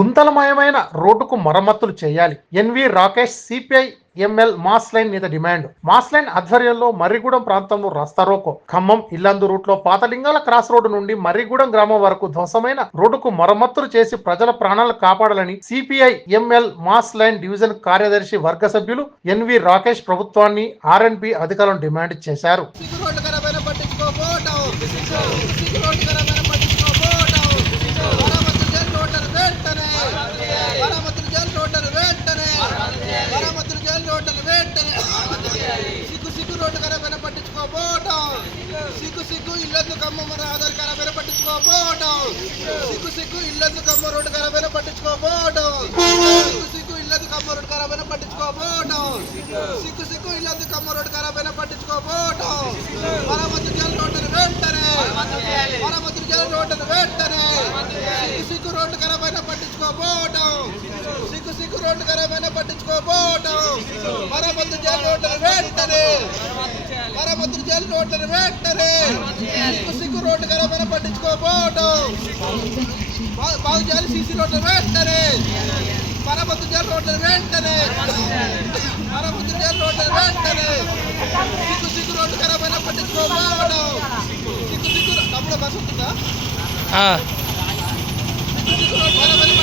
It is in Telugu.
గుంతలమయమైన రోడ్డుకు మరమ్మతులు చేయాలి. N V Rakesh CPI ML mass line మీద డిమాండ్. మాస్ లైన్ ఆధ్వర్యంలో మర్రిగూడెం ప్రాంతంలో రస్తారోకో ఖమ్మం ఇల్లందు రూట్లో పాతలింగాల క్రాస్ రోడ్డు నుండి మర్రిగూడెం గ్రామం వరకు ధ్వంసమైన రోడ్డుకు మరమ్మతులు చేసి ప్రజల ప్రాణాలు కాపాడాలని CPI ML mass line division కార్యదర్శి వర్గ సభ్యులు ఎన్వి రాకేష్ ప్రభుత్వాన్ని ఆర్ఎన్పి అధికారులను డిమాండ్ చేశారు సిగ్గు రోడ్డు ఖరాబైన పట్టించుకోపోవటం సిగ్గు రోడ్డు ఖరాబైన పట్టించుకోపోవటం మరమ్మతులు చేయాలి రోడ్లను వెంటనే మరమ్మతులు చేయాలి రోడ్లను వెంటనే మరమ్మతులు చేయాలి వెంటనే. సిగ్గు సిగ్గు రోడ్డు ఖరాబైన పట్టించుకోపోవటం సిగ్గు సిగ్గు ఇల్లందు కమ్మ మన ఆధార్ ఖరాబైన పట్టించుకోపోవటం సిగ్గు సిగ్గు ఇల్లందు కమ్మ రోడ్డు ఖరాబైన పట్టించుకోపోవటం సిగ్గు సిగ్గు ఇల్లందు కమ్మ రోడ్డు ఖరాబైన పట్టించుకోపోవటం సిగ్గు సిగ్గు ఇల్లందు కమ్మ రోడ్డు ఖరాబైన పట్టించుకోపోవటం మరమ్మతు చేయాలి రోడ్డును వెంటనే. మరమ్మతు చేయాలి రోడ్డును వెంటనే. సిగ్గు సిగ్గు రోడ్డు ఖరాబైన పట్టించుకోపోవటం సిగ్గు సిగ్గు రోడ్డు ఖరాబైన పట్టించుకోపోవటం మరమ్మతు చేయాలి రోడ్డును వెంటనే. మరమ్మతులు చేయాలి రోడ్డును వెంటనే. సిగ్గు సిగ్గు రోడ్డు ఖరాబైన పట్టించుకోపోవటం బాగు చేయాలి సీసీ రోడ్డు వెంటనే. మరమ్మతు రోడ్డు వెంటనే. మరమ్మతు చేయాలి రోడ్డు వెంటనే. సిగ్గు సిగ్గు రోడ్డు ఖరాబ్ అయినా పట్టించుకోపోవడం సిగ్గు సిగ్గు తమ్ముడు బస్ ఉంటుందా సిగ్గు సిగ్గు రోడ్డు ఖరాబ్ అయినా